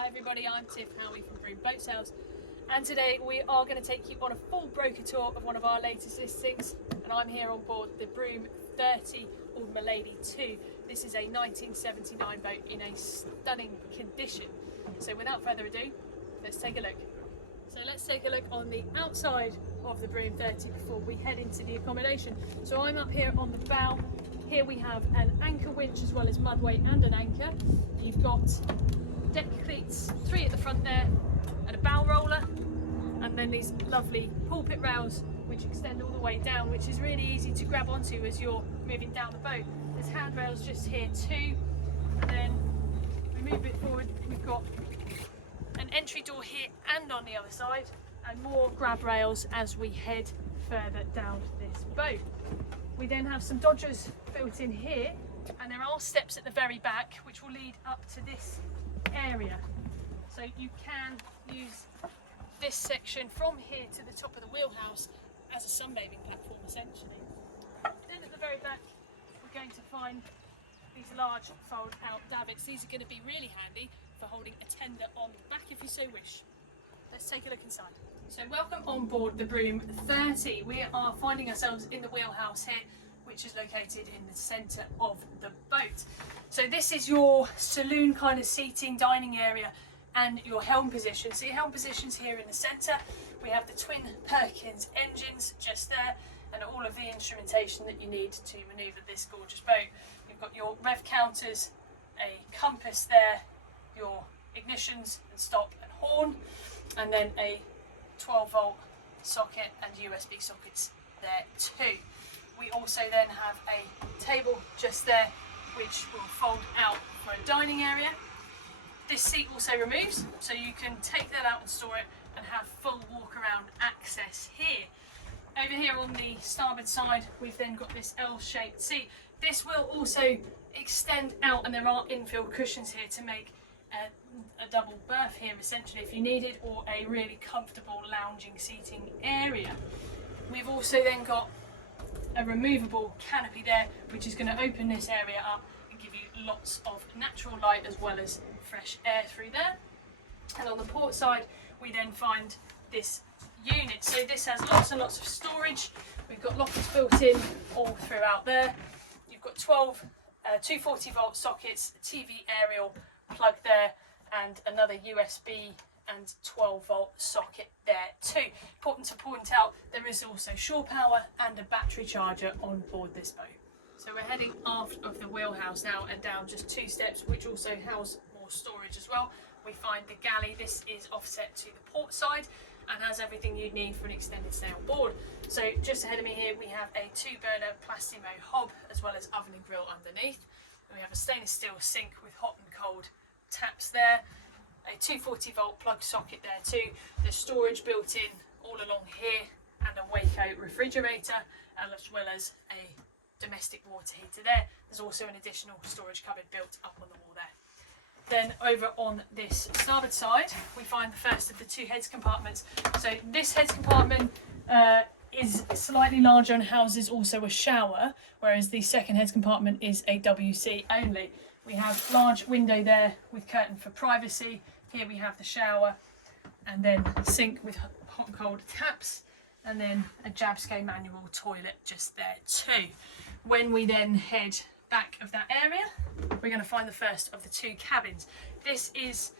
Hi everybody, I'm Tiff Howie from Broom Boat Sales, and today we are going to take you on a full broker tour of one of our latest listings, and I'm here on board the Broom 30 called Milady II. This is a 1979 boat in a stunning condition. So without further ado, let's take a look. So let's take a look on the outside of the Broom 30 before we head into the accommodation. So I'm up here on the bow. Here we have an anchor winch as well as mudway and an anchor. You've got deck cleats, 3 at the front there, and a bow roller, and then these lovely pulpit rails which extend all the way down, which is really easy to grab onto as you're moving down the boat. There's handrails just here too, and then we move it forward, we've got an entry door here and on the other side, and more grab rails as we head further down this boat. We then have some dodgers built in here, and there are steps at the very back which will lead up to this area. So you can use this section from here to the top of the wheelhouse as a sunbathing platform essentially. Then at the very back we're going to find these large fold out davits. These are going to be really handy for holding a tender on the back if you so wish. Let's take a look inside. So welcome on board the Broom 30. We are finding ourselves in the wheelhouse here, which is located in the centre of the boat. So this is your saloon kind of seating, dining area, and your helm position. So your helm position's here in the centre. We have the twin Perkins engines just there, and all of the instrumentation that you need to manoeuvre this gorgeous boat. You've got your rev counters, a compass there, your ignitions and stop and horn, and then a 12-volt socket and USB sockets there too. We also then have a table just there which will fold out for a dining area. This seat also removes, so you can take that out and store it and have full walk around access here. Over here on the starboard side we've then got this L-shaped seat. This will also extend out, and there are infill cushions here to make a double berth here essentially if you need it, or a really comfortable lounging seating area. We've also then got a removable canopy there which is going to open this area up and give you lots of natural light as well as fresh air through there. And on the port side we then find this unit. So this has lots and lots of storage. We've got lockers built in all throughout there. You've got 12 240-volt sockets, a TV aerial plug there, and another USB and 12-volt socket there too. Important to point out, there is also shore power and a battery charger on board this boat. So we're heading aft of the wheelhouse now and down just 2 steps, which also house more storage as well. We find the galley. This is offset to the port side and has everything you'd need for an extended stay on board. So just ahead of me here we have a 2-burner Plastimo hob as well as oven and grill underneath. And we have a stainless steel sink with hot and cold taps there. A 240-volt plug socket there too. There's storage built in all along here, and a Waco refrigerator, as well as a domestic water heater there. There's also an additional storage cupboard built up on the wall there. Then over on this starboard side we find the first of the 2 heads compartments. So this heads compartment is slightly larger and houses also a shower, whereas the second heads compartment is a WC only. We have large window there with curtain for privacy. Here we have the shower, and then sink with hot and cold taps, and then a Jabsco manual toilet just there too. When we then head back of that area, we're going to find the first of the 2 cabins. This is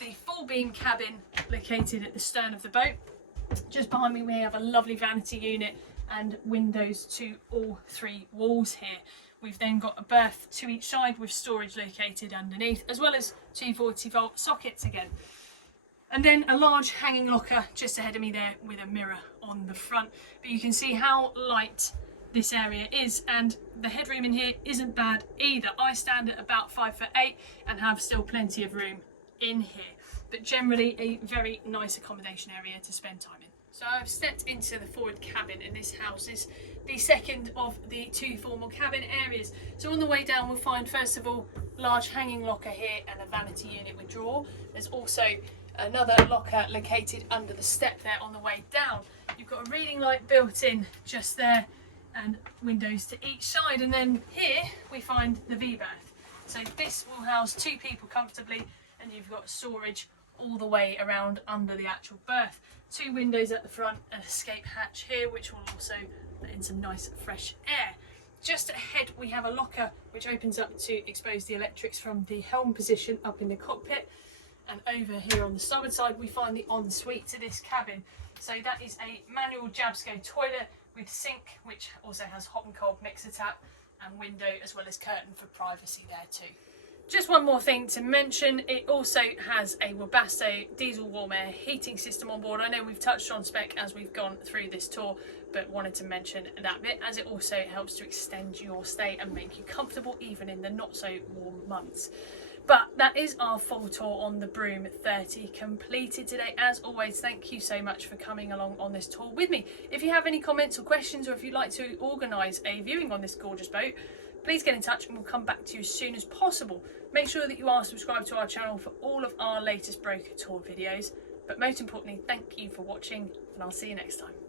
the full beam cabin located at the stern of the boat. Just behind me we have a lovely vanity unit and windows to all 3 walls here. We've then got a berth to each side with storage located underneath, as well as 240-volt sockets again. And then a large hanging locker just ahead of me there with a mirror on the front. But you can see how light this area is, and the headroom in here isn't bad either. I stand at about 5'8" and have still plenty of room in here. But generally a very nice accommodation area to spend time in. So I've stepped into the forward cabin, and this houses the second of the 2 formal cabin areas. So on the way down we'll find first of all large hanging locker here and a vanity unit with drawer. There's also another locker located under the step there on the way down. You've got a reading light built in just there and windows to each side, and then here we find the V berth. So this will house 2 people comfortably, and you've got storage all the way around under the actual berth. 2 windows at the front, an escape hatch here which will also let in some nice fresh air. Just ahead we have a locker which opens up to expose the electrics from the helm position up in the cockpit, and over here on the starboard side we find the ensuite to this cabin. So that is a manual Jabsco toilet with sink, which also has hot and cold mixer tap, and window as well as curtain for privacy there too. Just one more thing to mention, it also has a Webasto diesel warm air heating system on board. I know we've touched on spec as we've gone through this tour, but wanted to mention that bit as it also helps to extend your stay and make you comfortable even in the not so warm months. But that is our full tour on the Broom 30 completed today. As always, thank you so much for coming along on this tour with me. If you have any comments or questions, or if you'd like to organise a viewing on this gorgeous boat, please get in touch and we'll come back to you as soon as possible. Make sure that you are subscribed to our channel for all of our latest broker tour videos. But most importantly, thank you for watching, and I'll see you next time.